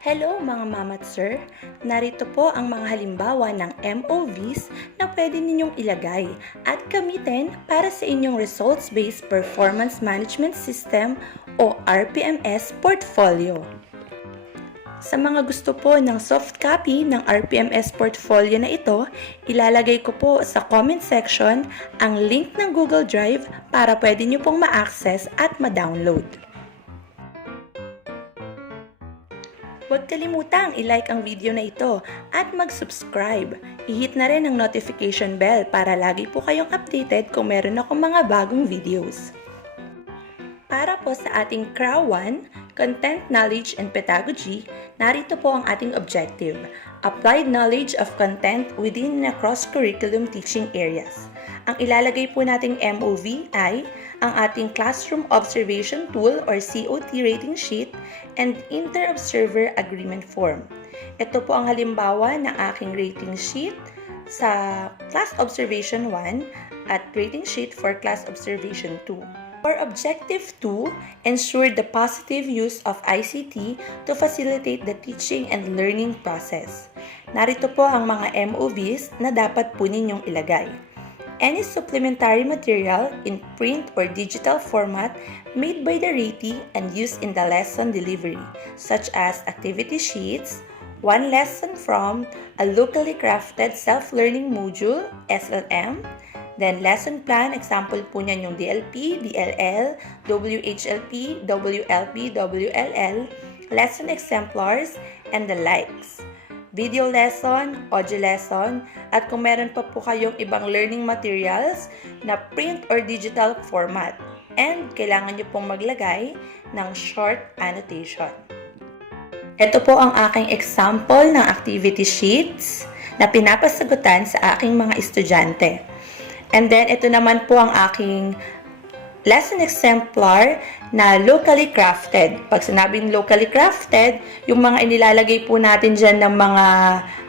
Hello mga mama at sir! Narito po ang mga halimbawa ng MOVs na pwede ninyong ilagay at gamitin para sa inyong Results-Based Performance Management System o RPMS portfolio. Sa mga gusto po ng soft copy ng RPMS portfolio na ito, ilalagay ko po sa comment section ang link ng Google Drive para pwede nyo pong ma-access at ma-download. Huwag kalimutang i-like ang video na ito at mag-subscribe. I-hit na rin ang notification bell para lagi po kayong updated kung meron akong mga bagong videos. Para po sa ating CRA 1, Content, Knowledge, and Pedagogy, narito po ang ating objective, Applied Knowledge of Content within cross-curriculum teaching areas. Ang ilalagay po nating MOV ay ang ating Classroom Observation Tool or COT rating sheet and Inter-Observer Agreement Form. Ito po ang halimbawa ng aking rating sheet sa Class Observation 1 at rating sheet for Class Observation 2. For Objective 2, ensure the positive use of ICT to facilitate the teaching and learning process. Narito po ang mga MOVs na dapat po ninyong ilagay. Any supplementary material in print or digital format made by the ratee and used in the lesson delivery, such as activity sheets, one lesson from a locally crafted self-learning module, SLM, then lesson plan, example po niyan yung DLP, DLL, WHLP, WLP, WLL, lesson exemplars, and the likes. Video lesson, audio lesson, at kung meron pa po kayong ibang learning materials na print or digital format. And kailangan nyo pong maglagay ng short annotation. Ito po ang aking example ng activity sheets na pinapasagutan sa aking mga estudyante. And then, ito naman po ang aking lesson exemplar na locally crafted. Pag sinabing locally crafted, yung mga inilalagay po natin dyan ng mga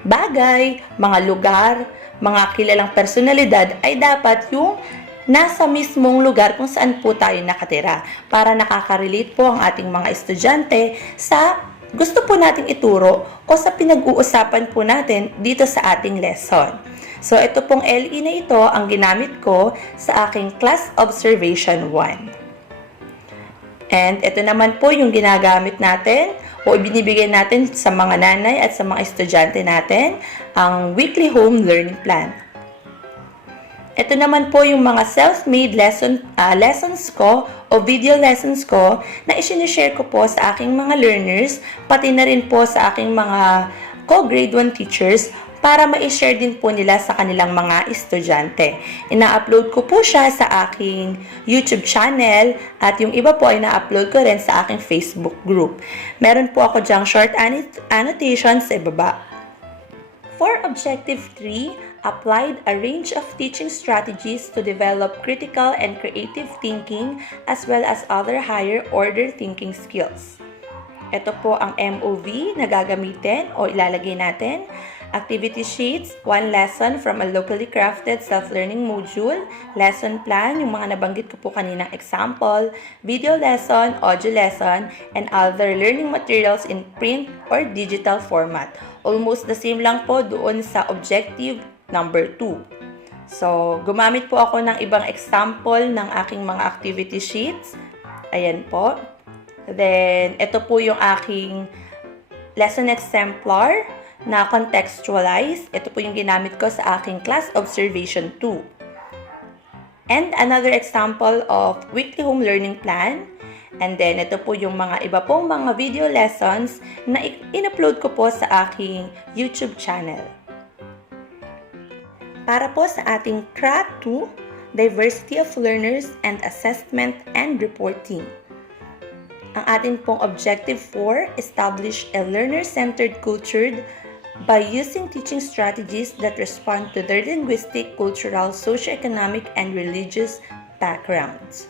bagay, mga lugar, mga kilalang personalidad, ay dapat yung nasa mismong lugar kung saan po tayo nakatira. Para nakaka-relate po ang ating mga estudyante sa gusto po nating ituro o sa pinag-uusapan po natin dito sa ating lesson. So, ito pong LE na ito ang ginamit ko sa aking Class Observation 1. And ito naman po yung ginagamit natin o ibinibigay natin sa mga nanay at sa mga estudyante natin, ang Weekly Home Learning Plan. Ito naman po yung mga self-made lessons ko o video lessons ko na isinishare ko po sa aking mga learners, pati na rin po sa aking mga co-grade 1 teachers para ma-share din po nila sa kanilang mga estudyante. Ina-upload ko po siya sa aking YouTube channel at yung iba po ay na-upload ko rin sa aking Facebook group. Meron po ako dyang short annotations sa ibaba. For Objective 3, applied a range of teaching strategies to develop critical and creative thinking as well as other higher order thinking skills. Ito po ang MOV na gagamitin o ilalagay natin. Activity sheets, one lesson from a locally crafted self-learning module, lesson plan, yung mga nabanggit ko po kaninang example, video lesson, audio lesson, and other learning materials in print or digital format. Almost the same lang po doon sa objective number 2. So, gumamit po ako ng ibang example ng aking mga activity sheets. Ayan po. Then, ito po yung aking lesson exemplar na contextualize. Ito po yung ginamit ko sa aking Class Observation 2. And another example of Weekly Home Learning Plan. And then, ito po yung mga iba pong mga video lessons na in-upload ko po sa aking YouTube channel. Para po sa ating CRA 2, Diversity of Learners and Assessment and Reporting. Ang atin pong Objective 4, establish a learner-centered culture by using teaching strategies that respond to their linguistic, cultural, socioeconomic, and religious backgrounds.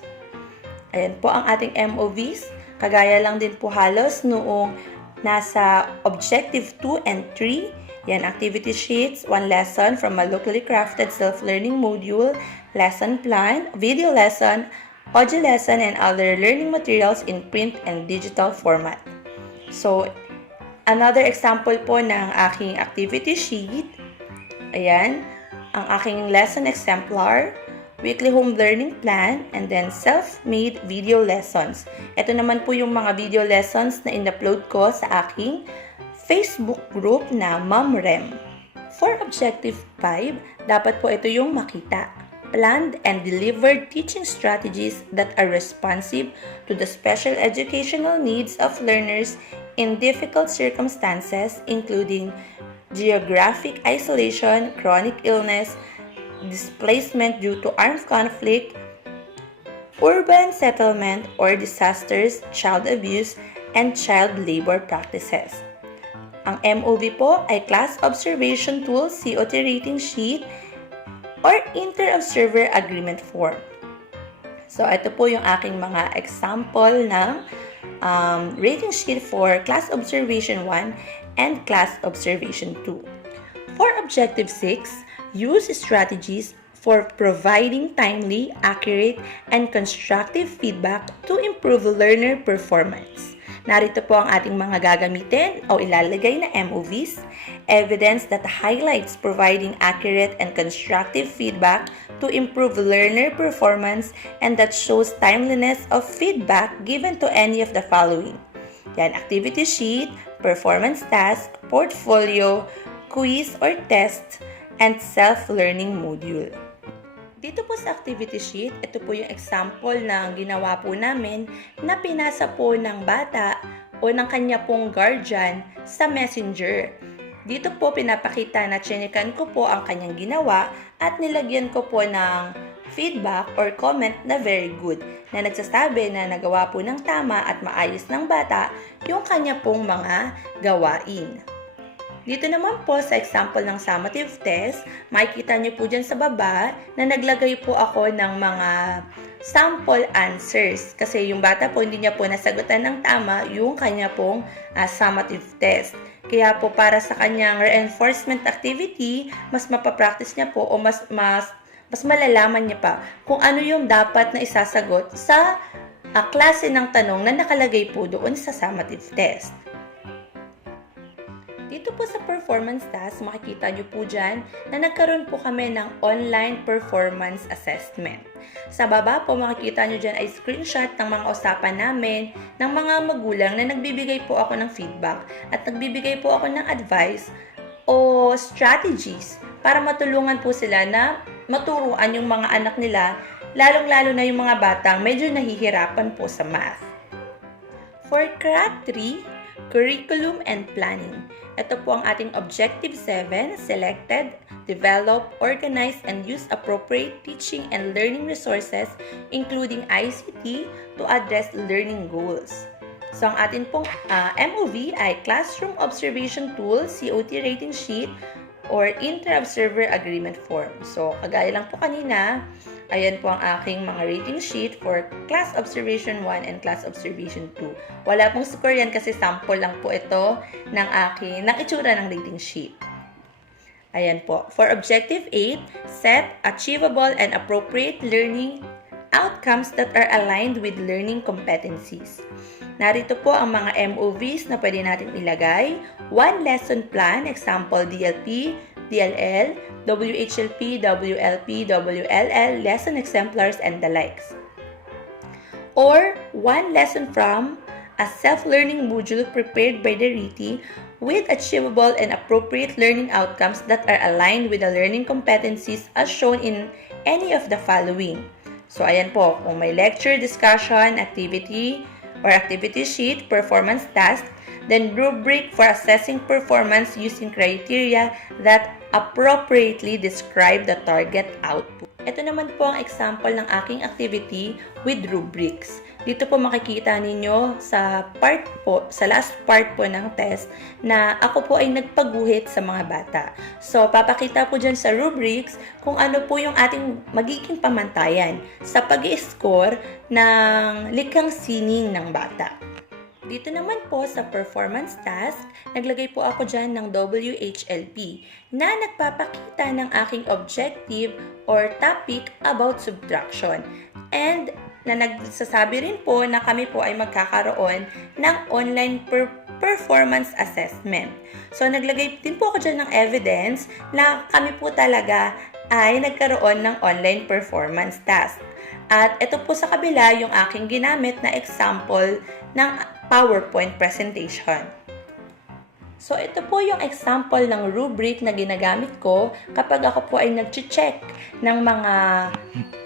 Ayan po ang ating MOVs. Kagaya lang din po halos noong nasa Objective 2 and 3. Yan, activity sheets, one lesson from a locally crafted self-learning module, lesson plan, video lesson, audio lesson, and other learning materials in print and digital format. So, Another example po ng aking activity sheet. Ayan, ang aking lesson exemplar, weekly home learning plan, and then self-made video lessons. Ito naman po yung mga video lessons na in-upload ko sa aking Facebook group na mommyremarie. For Objective 5, dapat po ito yung makita. Planned and delivered teaching strategies that are responsive to the special educational needs of learners in difficult circumstances, including geographic isolation, chronic illness, displacement due to armed conflict, urban settlement or disasters, child abuse, and child labor practices. Ang MOV po ay Class Observation Tool, COT Rating Sheet, or Inter-Observer Agreement Form. So, ito po yung aking mga example ng rating sheet for Class Observation 1 and Class Observation 2. For Objective 6, use strategies for providing timely, accurate, and constructive feedback to improve learner performance. Narito po ang ating mga gagamitin o ilalagay na MOVs. Evidence that highlights providing accurate and constructive feedback to improve learner performance and that shows timeliness of feedback given to any of the following. Yan, activity sheet, performance task, portfolio, quiz or test, and self-learning module. Dito po sa activity sheet, ito po yung example ng ginawa po namin na pinasa po ng bata o ng kanya pong guardian sa messenger. Dito po pinapakita na chinikan ko po ang kanyang ginawa at nilagyan ko po ng feedback or comment na very good na nagsasabi na nagawa po ng tama at maayos ng bata yung kanya pong mga gawain. Dito naman po sa example ng summative test, makikita niyo po dyan sa baba na naglagay po ako ng mga sample answers. Kasi yung bata po hindi niya po nasagutan ng tama yung kanya pong summative test. Kaya po para sa kanyang reinforcement activity, mas mapapractice niya po o mas malalaman niya pa kung ano yung dapat na isasagot sa klase ng tanong na nakalagay po doon sa summative test. Dito po sa performance task, makikita nyo po dyan na nagkaroon po kami ng online performance assessment. Sa baba po makikita nyo dyan ay screenshot ng mga usapan namin ng mga magulang na nagbibigay po ako ng feedback at nagbibigay po ako ng advice o strategies para matulungan po sila na maturuan yung mga anak nila, lalong-lalo na yung mga batang medyo nahihirapan po sa math. For CRAT 3, Curriculum and Planning. Ito po ang ating Objective 7, Selected, Develop, Organize, and Use Appropriate Teaching and Learning Resources, including ICT, to address learning goals. So, ang atin pong MOV ay Classroom Observation Tool, COT Rating Sheet, or Inter-Observer Agreement Form. So, kagaya lang po kanina, ayan po ang aking mga rating sheet for Class Observation 1 and Class Observation 2. Wala pong score yan kasi sample lang po ito ng itsura ng rating sheet. Ayan po. For Objective 8, set achievable and appropriate learning outcomes that are aligned with learning competencies. Narito po ang mga MOVs na pwede natin ilagay. One lesson plan, example DLP, DLL, WHLP, WLP, WLL, lesson exemplars, and the likes. Or one lesson from a self-learning module prepared by the RITI with achievable and appropriate learning outcomes that are aligned with the learning competencies as shown in any of the following. So, ayan po, kung may lecture, discussion, activity, or activity sheet, performance task, then rubric for assessing performance using criteria that appropriately describe the target output. Ito naman po ang example ng aking activity with rubrics. Dito po makikita ninyo sa last part po ng test na ako po ay nagpaguhit sa mga bata. So, papakita po dyan sa rubrics kung ano po yung ating magiging pamantayan sa pag-i-score ng likhang sining ng bata. Dito naman po sa performance task, naglagay po ako dyan ng WHLP na nagpapakita ng aking objective or topic about subtraction. And na nagsasabi rin po na kami po ay magkakaroon ng online performance assessment. So, naglagay din po ako dyan ng evidence na kami po talaga ay nagkaroon ng online performance task. At ito po sa kabila yung aking ginamit na example ng PowerPoint presentation. So, ito po yung example ng rubric na ginagamit ko kapag ako po ay nag-check ng mga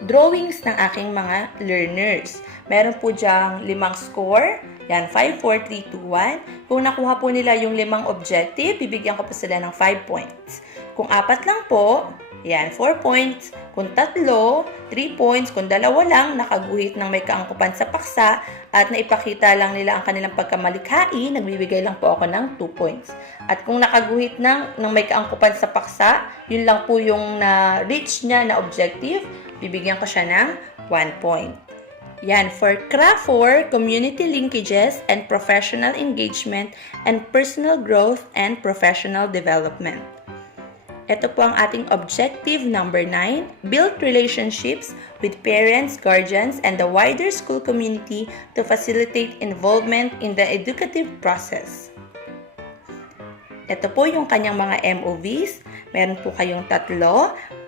drawings ng aking mga learners. Meron po diyang 5 score. Yan, 5, 4, 3, 2, 1. Kung nakuha po nila yung 5 objective, bibigyan ko po sila ng 5 points. Kung 4 lang po, yan, 4 points. Kung 3, 3 points. Kung 2 lang, nakaguhit ng may kaangkupan sa paksa at naipakita lang nila ang kanilang pagkamalikhain, nagbibigay lang po ako ng 2 points. At kung nakaguhit ng may kaangkupan sa paksa, yun lang po yung na-reach niya na objective, bibigyan ko siya ng 1 point. Yan, for craft 4, community linkages and professional engagement and personal growth and professional development. Ito po ang ating objective number 9, build relationships with parents, guardians, and the wider school community to facilitate involvement in the educative process. Ito po yung kanyang mga MOVs. Meron po kayong 3.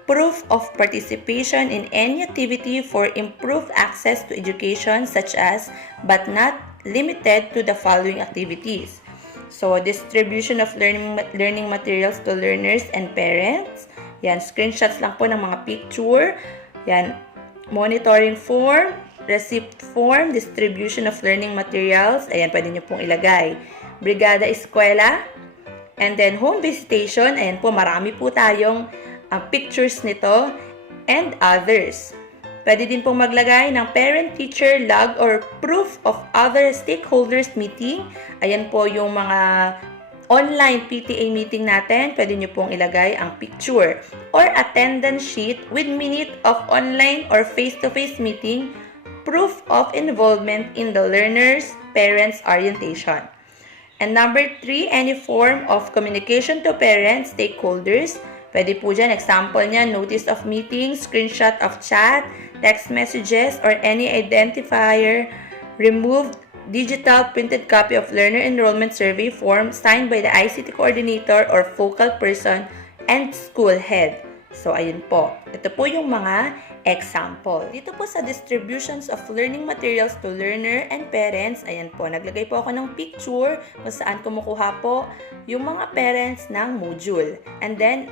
Proof of participation in any activity for improved access to education such as, but not limited to the following activities. So, distribution of learning materials to learners and parents. Yan, screenshots lang po ng mga picture. Yan, monitoring form, receipt form, distribution of learning materials. Ayan, pwede nyo pong ilagay. Brigada eskwela. And then, home visitation. Ayan po, marami po tayong pictures nito. And others. Pwede din pong maglagay ng parent-teacher log or proof of other stakeholders meeting. Ayan po yung mga online PTA meeting natin. Pwede nyo pong ilagay ang picture. Or attendance sheet with minute of online or face-to-face meeting, proof of involvement in the learner's parents' orientation. And number 3, any form of communication to parents, stakeholders. Pwede po dyan, example niya, notice of meeting, screenshot of chat, text messages, or any identifier, removed digital printed copy of learner enrollment survey form signed by the ICT coordinator or focal person and school head. So, ayun po. Ito po yung mga example. Dito po sa distributions of learning materials to learner and parents, ayan po, naglagay po ako ng picture kung saan kumukuha po yung mga parents ng module. And then,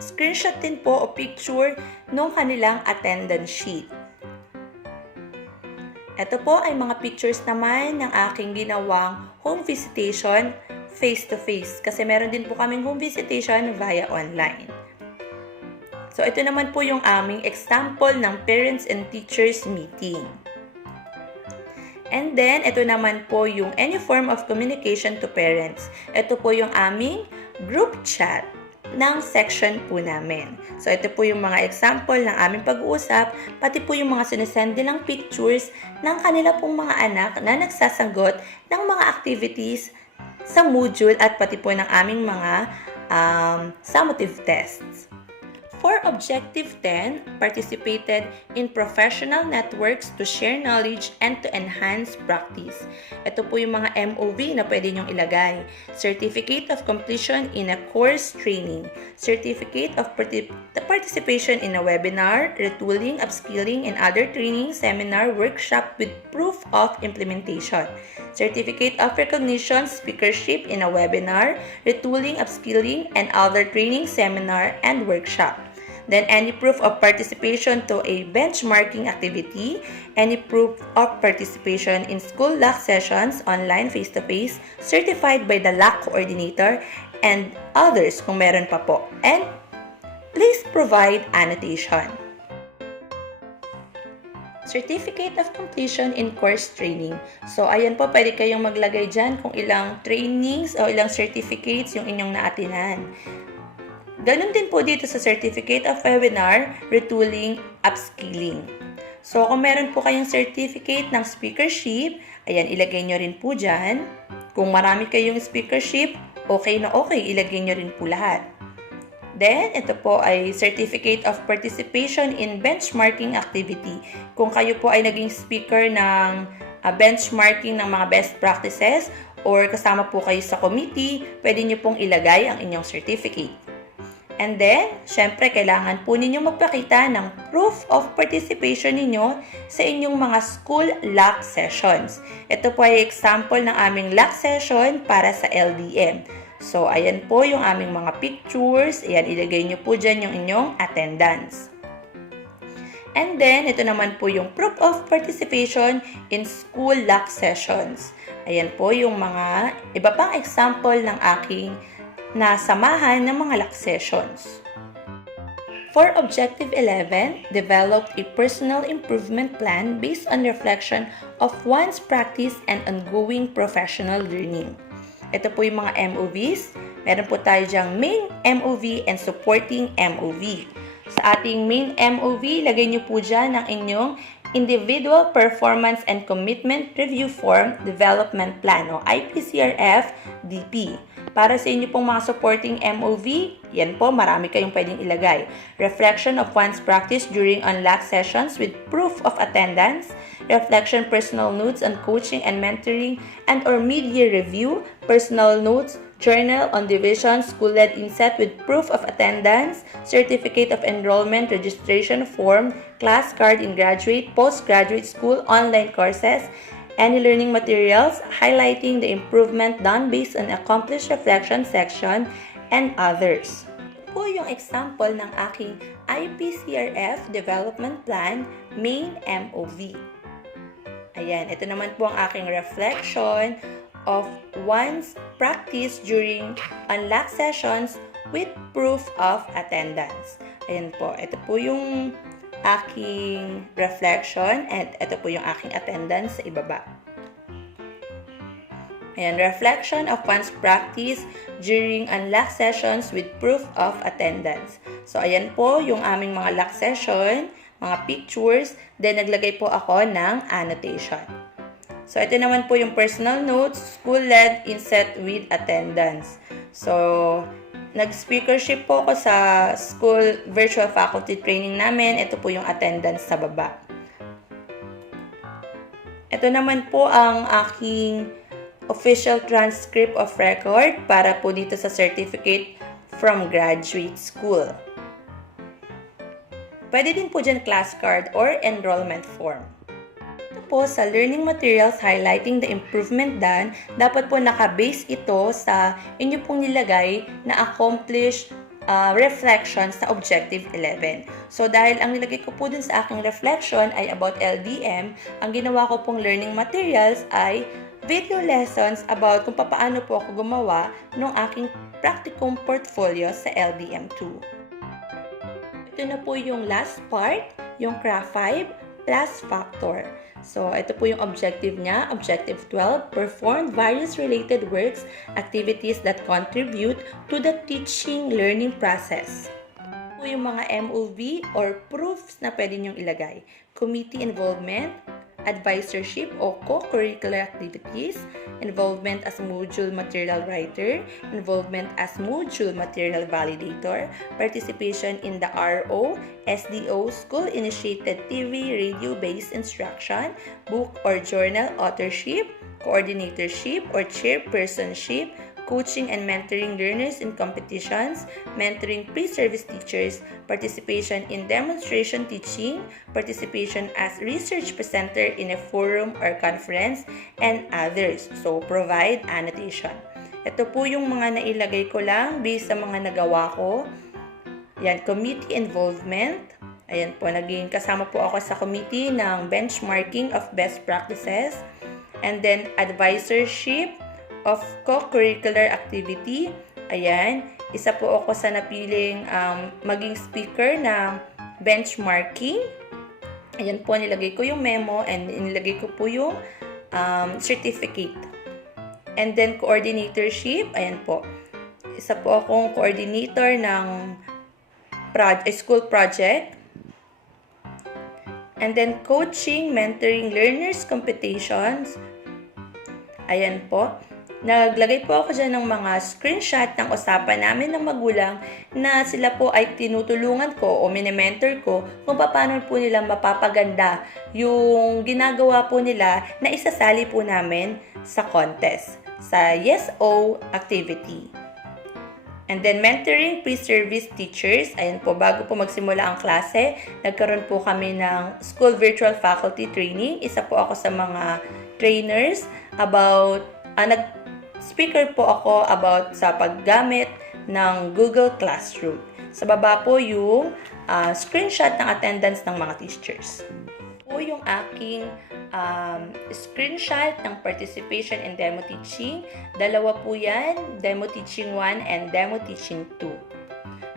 screenshot din po o picture nung kanilang attendance sheet. Ito po ay mga pictures naman ng aking ginawang home visitation face-to-face. Kasi meron din po kaming home visitation via online. So, ito naman po yung aming example ng parents and teachers meeting. And then, ito naman po yung any form of communication to parents. Ito po yung aming group chat ng section po namin. So, ito po yung mga example ng aming pag-uusap, pati po yung mga sinesend nilang pictures ng kanila pong mga anak na nagsasagot ng mga activities sa module at pati po ng aming mga summative tests. For Objective 10, participated in professional networks to share knowledge and to enhance practice. Ito po yung mga MOV na pwede nyong ilagay. Certificate of Completion in a Course Training. Certificate of Participation in a Webinar, Retooling, Upskilling, and other training, seminar, workshop with proof of implementation. Certificate of Recognition, Speakership in a Webinar, Retooling, Upskilling, and other training, seminar, and workshop. Then, any proof of participation to a benchmarking activity, any proof of participation in school LAC sessions, online, face-to-face, certified by the LAC coordinator, and others kung meron pa po. And please provide annotation. Certificate of Completion in Course Training. So, ayan po, pwede kayong maglagay dyan kung ilang trainings o ilang certificates yung inyong naatinan. Ganon din po dito sa Certificate of Webinar, Retooling, Upskilling. So, kung meron po kayong certificate ng speakership, ayan, ilagay nyo rin po dyan. Kung marami kayong speakership, okay na okay, ilagay nyo rin po lahat. Then, ito po ay Certificate of Participation in Benchmarking Activity. Kung kayo po ay naging speaker ng benchmarking ng mga best practices or kasama po kayo sa committee, pwede nyo pong ilagay ang inyong certificate. And then, syempre, kailangan po ninyo magpakita ng proof of participation ninyo sa inyong mga school LAC sessions. Ito po ay example ng aming LAC session para sa LDM. So, ayan po yung aming mga pictures. Ayan, ilagay nyo po dyan yung inyong attendance. And then, ito naman po yung proof of participation in school LAC sessions. Ayan po yung mga iba pang example ng aking nasamahan ng mga LAC sessions. For Objective 11, develop a personal improvement plan based on reflection of one's practice and ongoing professional learning. Ito po yung mga MOVs. Meron po tayo dyang main MOV and supporting MOV. Sa ating main MOV, lagay nyo po dyan ang inyong Individual Performance and Commitment Review Form Development Plan o IPCRF-DP. Para sa inyo pong mga supporting MOV, yan po, marami kayong pwedeng ilagay. Reflection of one's practice during unlock sessions with proof of attendance, reflection personal notes on coaching and mentoring and or mid-year review, personal notes, journal on division, school-led inset with proof of attendance, certificate of enrollment, registration form, class card in graduate, postgraduate school, online courses, any learning materials, highlighting the improvement done based on accomplished reflection section, and others. Ito po yung example ng aking IPCRF Development Plan Main MOV. Ayan, ito naman po ang aking reflection of one's practice during unlock sessions with proof of attendance. Ayan po, ito po yung aking reflection and ito po yung aking attendance sa ibaba. Ayan, reflection of one's practice during unlock sessions with proof of attendance. So, ayan po yung aming mga lock session, mga pictures, then naglagay po ako ng annotation. So, ito naman po yung personal notes, school-led inset with attendance. So, nag-speakership po ako sa school virtual faculty training namin. Ito po yung attendance sa baba. Ito naman po ang aking official transcript of record para po dito sa certificate from graduate school. Pwede din po dyan class card or enrollment form. Ito po sa learning materials highlighting the improvement done, dapat po naka-base ito sa inyo pong nilagay na accomplished reflection sa Objective 11. So, dahil ang nilagay ko po dun sa aking reflection ay about LDM, ang ginawa ko pong learning materials ay video lessons about kung paano po ako gumawa ng aking practicum portfolio sa LDM2. Ito na po yung last part, yung craft 5 plus factor. So, ito po yung objective niya. Objective 12, perform various related works, activities that contribute to the teaching learning process. Ito po yung mga MOV or proofs na pwede niyong ilagay. Committee involvement, advisorship o co-curricular activities, involvement as module material writer, involvement as module material validator, participation in the RO, SDO, school-initiated TV, radio-based instruction, book or journal authorship, coordinatorship or chairpersonship, coaching and mentoring learners in competitions, mentoring pre-service teachers, participation in demonstration teaching, participation as research presenter in a forum or conference, and others. So, provide annotation. Ito po yung mga nailagay ko lang based sa mga nagawa ko. Yan, committee involvement. Ayan po, naging kasama po ako sa committee ng benchmarking of best practices. And then, advisorship of co-curricular activity. Ayan, isa po ako sa napiling maging speaker ng benchmarking. Ayan po, nilagay ko yung memo and nilagay ko po yung certificate. And then, coordinatorship. Ayan po, isa po akong coordinator ng school project. And then, coaching, mentoring learners competitions. Ayan po. Naglagay po ako dyan ng mga screenshot ng usapan namin ng magulang na sila po ay tinutulungan ko o mini-mentor ko kung paano po nila mapapaganda yung ginagawa po nila na isasali po namin sa contest. sa yes-o activity. And then, mentoring pre-service teachers. Ayan po, bago po magsimula ang klase, nagkaroon po kami ng school virtual faculty training. Isa po ako sa mga trainers about, nag-speaker po ako about sa paggamit ng Google Classroom. Sa baba po yung screenshot ng attendance ng mga teachers. Po yung aking screenshot ng participation in demo teaching. Dalawa po yan, demo teaching 1 and demo teaching 2.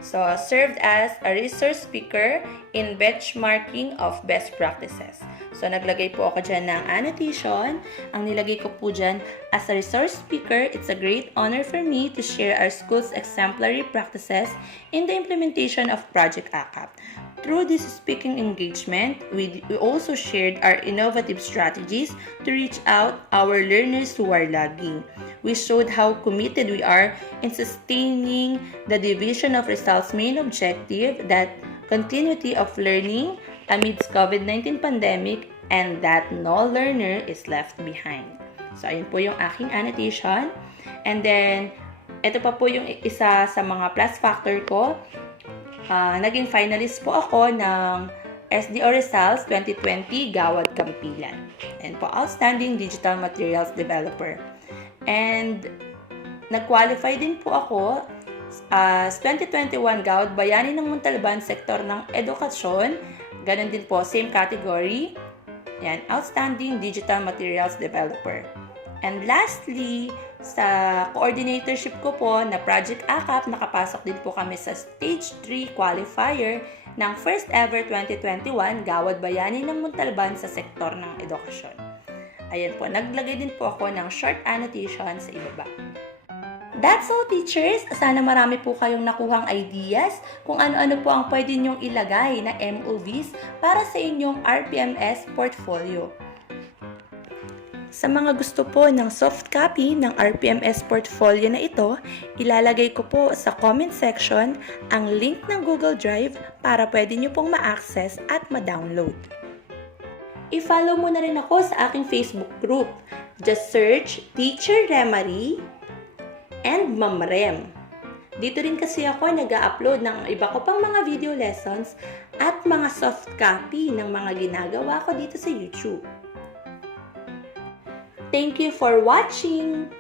So, served as a resource speaker in benchmarking of best practices. So, naglagay po ako dyan ng annotation. Ang nilagay ko po dyan, as a resource speaker, it's a great honor for me to share our school's exemplary practices in the implementation of Project ACAP. Through this speaking engagement, we also shared our innovative strategies to reach out our learners who are lagging. We showed how committed we are in sustaining the division of results main objective, that continuity of learning amidst COVID-19 pandemic, and that no learner is left behind. So, ayun po yung aking annotation. And then, ito pa po yung isa sa mga plus factor ko. Naging finalist po ako ng SDO Results 2020 Gawad Kampilan. And po, Outstanding Digital Materials Developer. And nag-qualify din po ako as 2021 Gawad Bayani ng Montalban Sektor ng Edukasyon. Ganon din po, same category. Yan, Outstanding Digital Materials Developer. And lastly, sa coordinatorship ko po na Project ACAP, nakapasok din po kami sa Stage 3 qualifier ng first ever 2021 Gawad Bayani ng Montalban sa sektor ng edukasyon. Ayan po, naglagay din po ako ng short annotation sa ibaba. That's all, teachers! Sana marami po kayong nakuhang ideas kung ano-ano po ang pwede nyong ilagay na MOVs para sa inyong RPMS portfolio. Sa mga gusto po ng soft copy ng RPMS portfolio na ito, ilalagay ko po sa comment section ang link ng Google Drive para pwede nyo pong ma-access at ma-download. I-follow mo na rin ako sa aking Facebook group. Just search Teacher Remarie and Mommyrem. Dito rin kasi ako nag-upload ng iba ko pang mga video lessons at mga soft copy ng mga ginagawa ko dito sa YouTube. Thank you for watching!